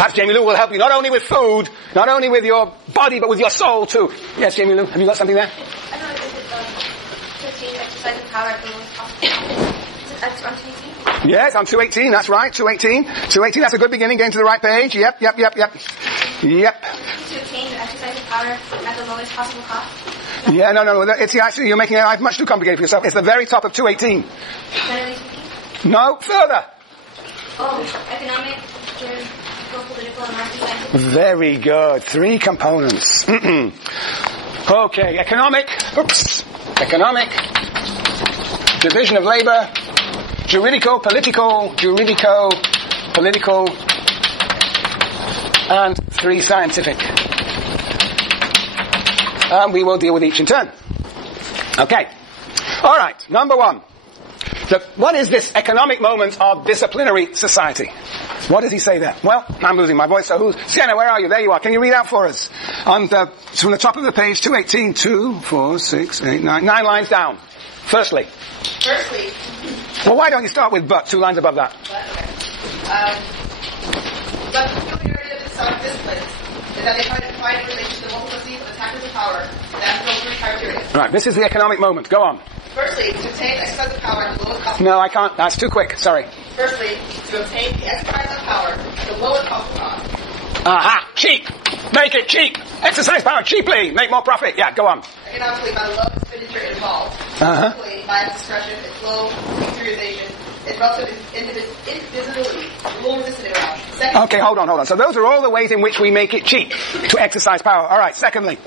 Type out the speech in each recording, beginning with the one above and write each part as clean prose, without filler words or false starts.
Perhaps Jamie Lou will help you not only with food, not only with your body, but with your soul too. Yes, Jamie Lou, have you got something there? I don't know, is it 15 exercise of power at the lowest possible? Is it on 218? Yes, on 218, that's right, 218. 218, that's a good beginning, getting to the right page. Yep. 218, exercise of power at the lowest possible cost? Yeah, no, it's actually, you're making life much too complicated for yourself. It's the very top of 218. Generally speaking? No, further. Economic, political, and market scientific. Very good. 3 components. Okay, economic, division of labor, juridico, political, and 3 scientific. And we will deal with each in turn. Okay. All right. Number 1. What is this economic moment of disciplinary society? What does he say there? Well, I'm losing my voice, so Sienna, where are you? There you are. Can you read out for us? From the top of the page, 218, 2, 4, 6, 8, 9 lines down. Firstly. Well, why don't you start with but, 2 lines above that? But the peculiarity of the self-disciplines is that they try to define in relation to the multiplicity of attackers of power. That's the 3 criteria. Right, this is the economic moment. Go on. Firstly, to obtain exercise of power at the lowest possible. No, I can't. That's too quick. Sorry. Firstly, to obtain the exercise of power at the lowest possible cost. Aha! Cheap! Make it cheap! Exercise power cheaply! Make more profit! Yeah, go on. Economically, by the low expenditure involved. Politically, by its discretion, its low serialization, its relative indivisibility, low resistance around. Secondly, okay, hold on. So those are all the ways in which we make it cheap to exercise power. All right, secondly, to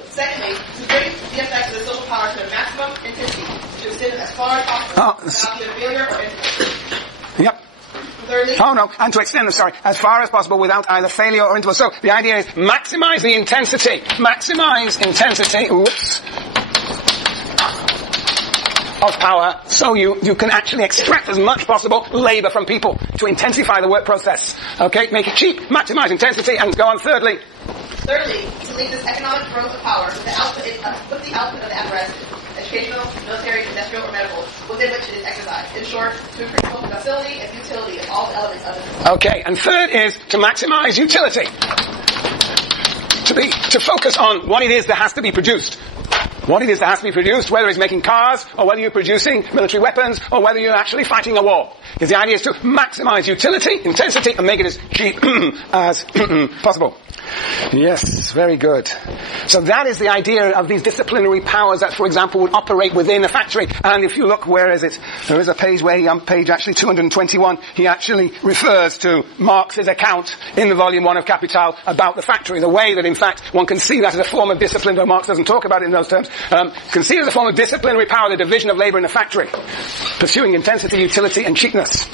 bring the effects of the social power to a maximum intensity, to extend as far as possible without either failure or intervention. Yep. Thirdly, and to extend them, as far as possible without either failure or interval. So the idea is maximize the intensity. Of power, so you can actually extract as much possible labor from people to intensify the work process. Okay, make it cheap, maximize intensity, and go on. Thirdly, to lead this economic growth of power with the output of the apparatus, educational, military, industrial, or medical, within which it is exercised. In short, to increase both the facility and utility of all the elements of it. Okay, and third is to maximize utility. To focus on what it is that has to be produced. Whether it's making cars, or whether you're producing military weapons, or whether you're actually fighting a war. Because the idea is to maximize utility, intensity, and make it as cheap as possible. Yes, very good. So that is the idea of these disciplinary powers that, for example, would operate within a factory. And if you look, where is it? There is a page where, on page actually 221, he actually refers to Marx's account in the volume 1 of Capital about the factory. The way that, in fact, one can see that as a form of discipline, though Marx doesn't talk about it in those terms, can see it as a form of disciplinary power, the division of labor in the factory, pursuing intensity, utility, and cheapness.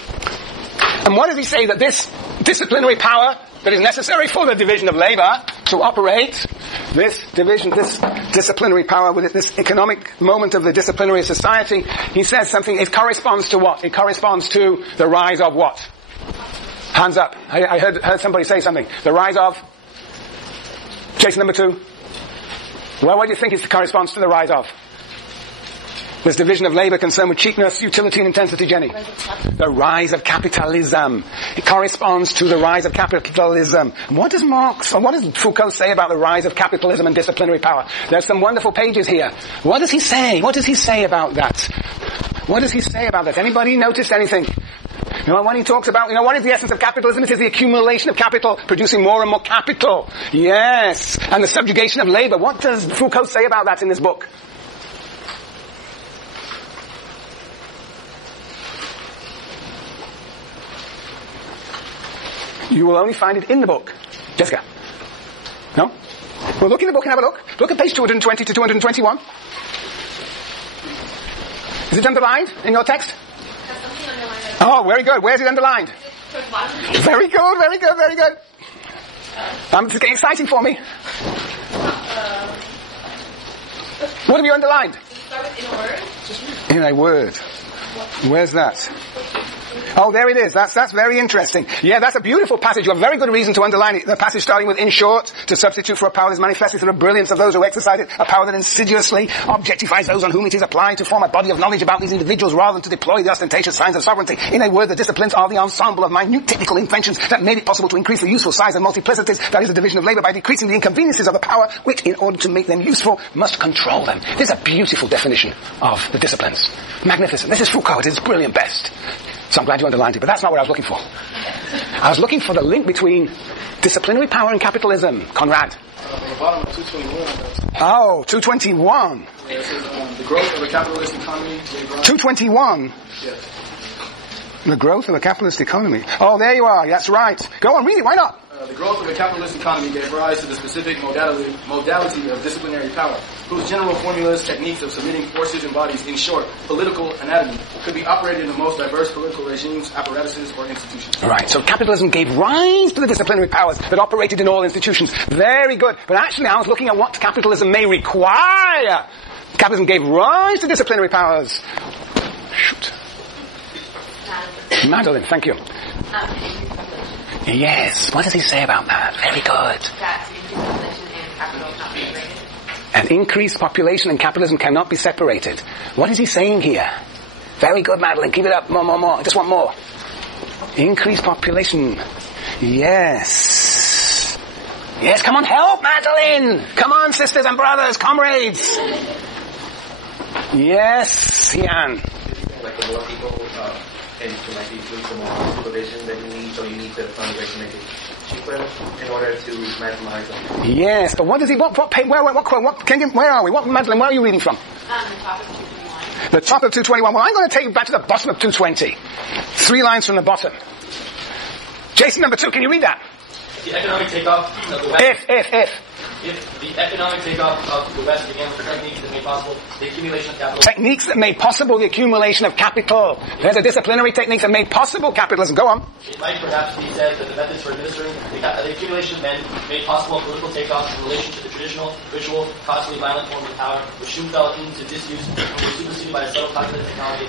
And what does he say? That this disciplinary power that is necessary for the division of labor to operate, this disciplinary power with this economic moment of the disciplinary society, he says something, it corresponds to what? It corresponds to the rise of what? Hands up. I heard somebody say something. The rise of? Case number 2. Well, what do you think it corresponds to the rise of? This division of labor concerned with cheapness, utility, and intensity, Jenny. The rise of capitalism. It corresponds to the rise of capitalism. What does Marx, or what does Foucault say about the rise of capitalism and disciplinary power? There's some wonderful pages here. What does he say? What does he say about that? Anybody noticed anything? When he talks about, what is the essence of capitalism? It is the accumulation of capital, producing more and more capital. Yes. And the subjugation of labor. What does Foucault say about that in this book? You will only find it in the book. Jessica? No? Well, look in the book and have a look. Look at page 220 to 221. Is it underlined in your text? Oh, very good. Where's it underlined? Very good. It's getting exciting for me. What have you underlined? In a word. Where's that? Oh, there it is. That's very interesting. Yeah, that's a beautiful passage. You have very good reason to underline it. The passage starting with, in short, to substitute for a power that is manifested through the brilliance of those who exercise it, a power that insidiously objectifies those on whom it is applied to form a body of knowledge about these individuals rather than to deploy the ostentatious signs of sovereignty. In a word, the disciplines are the ensemble of minute technical inventions that made it possible to increase the useful size and multiplicities, that is the division of labor, by decreasing the inconveniences of the power, which, in order to make them useful, must control them. This is a beautiful definition of the disciplines. Magnificent. This is Foucault at his brilliant best. So I'm glad you underlined it, but that's not what I was looking for. I was looking for the link between disciplinary power and capitalism. Conrad. On the bottom of 221. Oh, 221. Yeah, it says, the growth of a capitalist economy. 221? Yes. The growth of a capitalist economy. Oh, there you are. That's right. Go on, read it. Why not? The growth of a capitalist economy gave rise to the specific modality of disciplinary power, whose general formulas, techniques of submitting forces and bodies, in short, political anatomy, could be operated in the most diverse political regimes, apparatuses, or institutions. Right, so capitalism gave rise to the disciplinary powers that operated in all institutions. Very good. But actually, I was looking at what capitalism may require. Capitalism gave rise to disciplinary powers. Shoot. Madeline, thank you. Yes, what does he say about that? Very good. An increased population and capitalism cannot be separated. What is he saying here? Very good, Madeline. Keep it up. More. I just want more. Increased population. Yes. Yes, come on, help, Madeline. Come on, sisters and brothers, comrades. Yes, Ian. Like the more people, and to like include some more supervision that you need, so you need to find ways to make it cheaper in order to maximize them. Yes, but what does he? What page? Where are we? What, Madeline? Where are you reading from? The top of 221. The top of 221. Well, I'm going to take you back to the bottom of 220. 3 lines from the bottom. Jason, number 2. Can you read that? The economic takeoff of the West. If the economic takeoff of the West began with the techniques that made possible the accumulation of capital. Techniques that made possible the accumulation of capital. There's a disciplinary technique that made possible capitalism. Go on. It might perhaps be said that the methods for administering the accumulation of men made possible political takeoffs in relation to the traditional, ritual, costly, violent form of power, which soon fell into disuse and was superseded by a subtle calculated technology.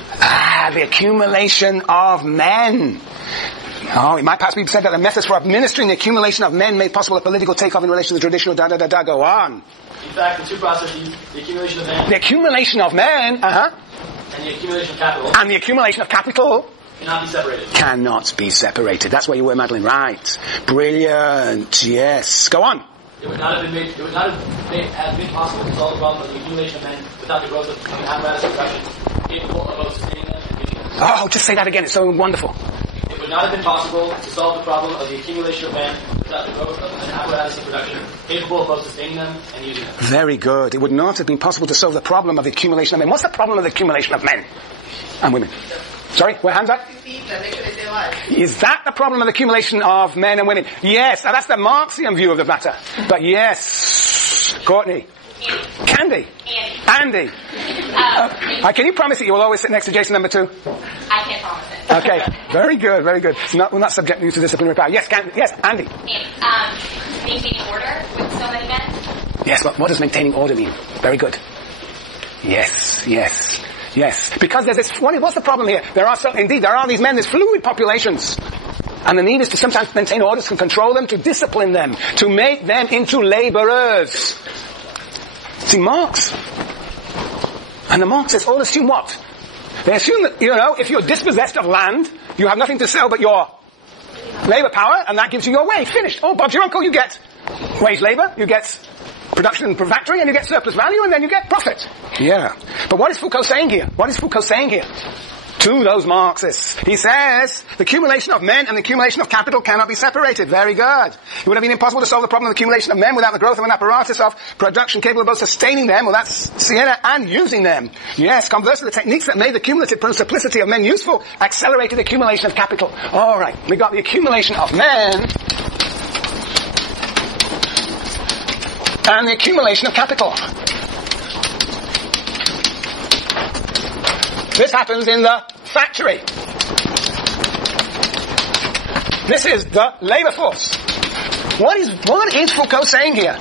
The accumulation of men. Oh, it might possibly be said that the methods for administering the accumulation of men made possible a political takeoff in relation to the traditional da-da-da-da. Go on. In fact, the two processes, the accumulation of men... The accumulation of men, and the accumulation of capital... And the accumulation of capital... Cannot be separated. Cannot be separated. That's where you were, Madeline. Right. Brilliant. Yes. Go on. It would not have been possible to solve the problem of the accumulation of men without the growth of an apparatus of production capable of both sustaining them and giving them. Oh, just say that again. It's so wonderful. It would not have been possible to solve the problem of the accumulation of men without the growth of an apparatus of production capable of both sustaining them and using them. Very good. It would not have been possible to solve the problem of the accumulation of men. What's the problem of the accumulation of men and women? Sorry, where hands up? Is that the problem of the accumulation of men and women? Yes, now that's the Marxian view of the matter. But yes, Courtney. Candy. Andy. Can you promise that you will always sit next to Jason number 2? I can't promise it. Okay, very good, very good. We're not subjecting you to disciplinary power. Yes, Andy. Maintaining order with so many men. Yes, but what does maintaining order mean? Very good. Yes. Because there's this, what's the problem here? There are these men, there's fluid populations. And the need is to sometimes maintain orders, to control them, to discipline them, to make them into laborers. See, Marx, and the Marxists all assume what? They assume that, if you're dispossessed of land, you have nothing to sell but your labor power, and that gives you your wage. Finished. Oh, Bob's your uncle, you get wage labor, you get production per factory, and you get surplus value, and then you get profit. Yeah. But what is Foucault saying here? To those Marxists. He says, the accumulation of men and the accumulation of capital cannot be separated. Very good. It would have been impossible to solve the problem of the accumulation of men without the growth of an apparatus of production capable of both sustaining them, well that's Siena, and using them. Yes, conversely, the techniques that made the cumulative multiplicity of men useful accelerated the accumulation of capital. Alright, we got the accumulation of men and the accumulation of capital. This happens in the factory. This is the labor force. What is Foucault saying here?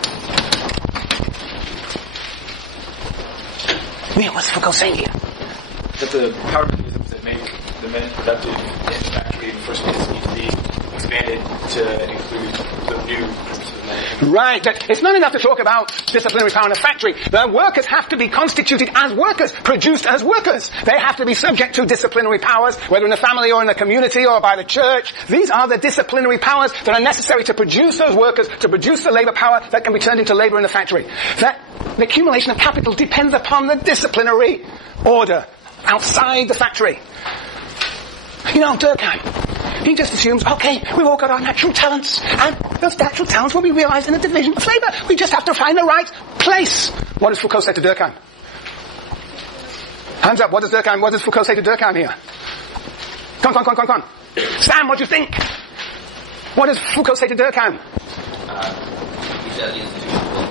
Neil, what's Foucault saying here? That the power mechanisms that make the men productive factory in the first place need to be expanded to include the new groups of men. Right. It's not enough to talk about disciplinary power in a factory. The workers have to be constituted as workers, produced as workers. They have to be subject to disciplinary powers, whether in the family or in the community or by the church. These are the disciplinary powers that are necessary to produce those workers, to produce the labor power that can be turned into labor in the factory. That the accumulation of capital depends upon the disciplinary order outside the factory. You know, Durkheim, he just assumes, okay, we've all got our natural talents, and those natural talents will be realized in a division of labor. We just have to find the right place. What does Foucault say to Durkheim? Hands up, what does Foucault say to Durkheim here? Come on. Sam, what do you think? What does Foucault say to Durkheim? He said the institution will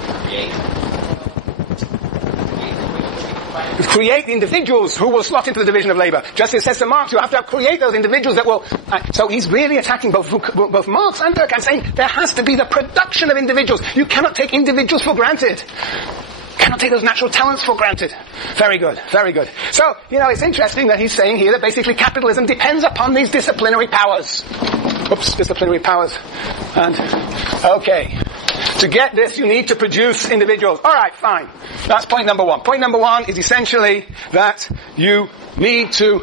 create the individuals who will slot into the division of labor. Just as it says to Marx, you have to create those individuals that will... so he's really attacking both Marx and Durkheim, saying there has to be the production of individuals. You cannot take individuals for granted. Cannot take those natural talents for granted. Very good. So, it's interesting that he's saying here that basically capitalism depends upon these disciplinary powers. Disciplinary powers. And, okay. To get this, you need to produce individuals. Alright, fine. That's point number one. Point number one is essentially that you need to,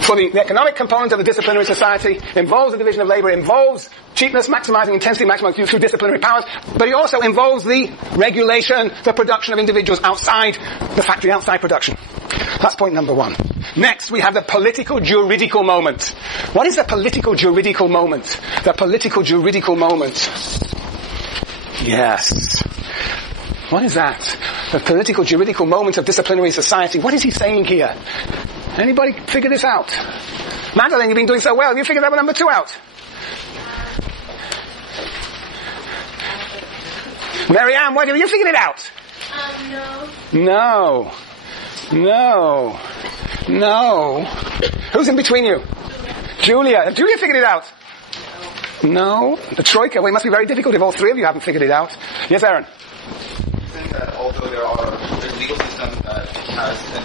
for the economic component of the disciplinary society, involves the division of labor, involves cheapness, maximizing intensity, maximizing through disciplinary powers, but it also involves the regulation, the production of individuals outside the factory, outside production. That's point number one. Next, we have the political-juridical moment. What is the political-juridical moment? The political-juridical moment. Yes. What is that? The political-juridical moment of disciplinary society. What is he saying here? Anybody figure this out? Madeline, you've been doing so well. Have you figured that number 2 out? Marianne, what have you figured it out? No. Who's in between you? Julia. Have Julia figured it out? No. The troika. Well, it must be very difficult if all three of you haven't figured it out. Yes, Aaron? I think that although there's a legal system that has an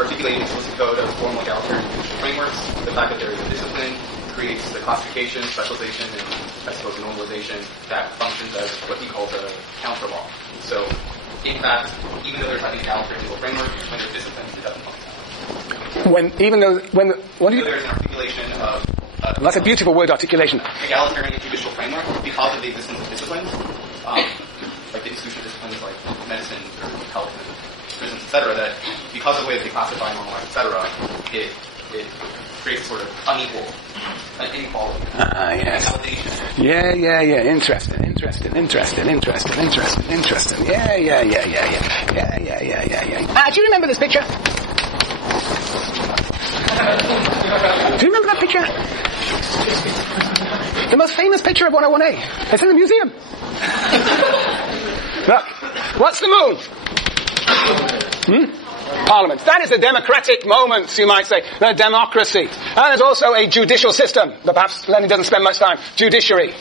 articulated explicit code of formal egalitarian frameworks, the fact that there is a discipline creates the classification, specialization, and I suppose normalization that functions as what he calls a counter law. So, in fact, even though there's an egalitarian legal framework, when there's discipline, it doesn't function. There's an articulation of that's a beautiful word, articulation. Egalitarian judicial framework, because of the existence of disciplines, like the institution of disciplines like medicine or health and prisons, etc., that because of the way that they classify, normalize, etc., it creates a sort of unequal, inequality. Yes. Yeah. Interesting. Yeah. Do you remember this picture? Do you remember that picture? The most famous picture of 101A. It's in the museum. Look, what's the moon? Parliament. That is the democratic moment, you might say. The democracy. And there's also a judicial system, that perhaps Lenin doesn't spend much time. Judiciary.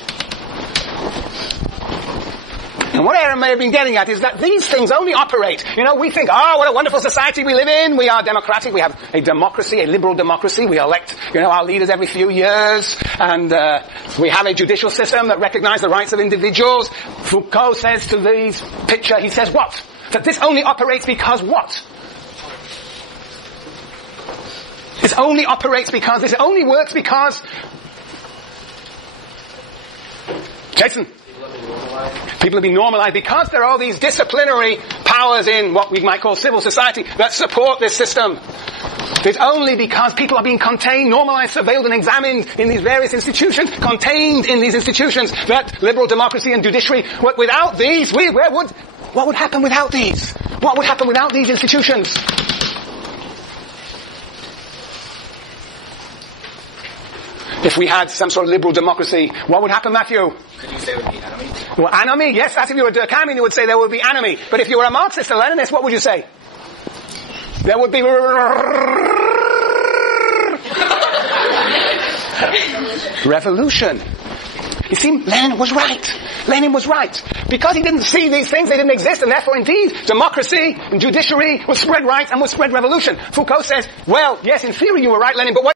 And what Aaron may have been getting at is that these things only operate. We think, what a wonderful society we live in. We are democratic. We have a democracy, a liberal democracy. We elect, our leaders every few years. And we have a judicial system that recognizes the rights of individuals. Foucault says to these picture, he says what? That this only operates because what? This only works because... Jason? People have been normalized because there are these disciplinary powers in what we might call civil society that support this system. It's only because people are being contained, normalized, surveilled and examined in these various institutions, contained in these institutions, that liberal democracy and judiciary, without these, what would happen without these? What would happen without these institutions? If we had some sort of liberal democracy, what would happen, Matthew? Could you say it would be enemy? Well, enemy, yes, that's if you were a Durkheimian, you would say there would be enemy. But if you were a Marxist, a Leninist, what would you say? There would be... revolution. You see, Lenin was right. Because he didn't see these things, they didn't exist, and therefore, indeed, democracy and judiciary would spread rights and would spread revolution. Foucault says, well, yes, in theory you were right, Lenin, but what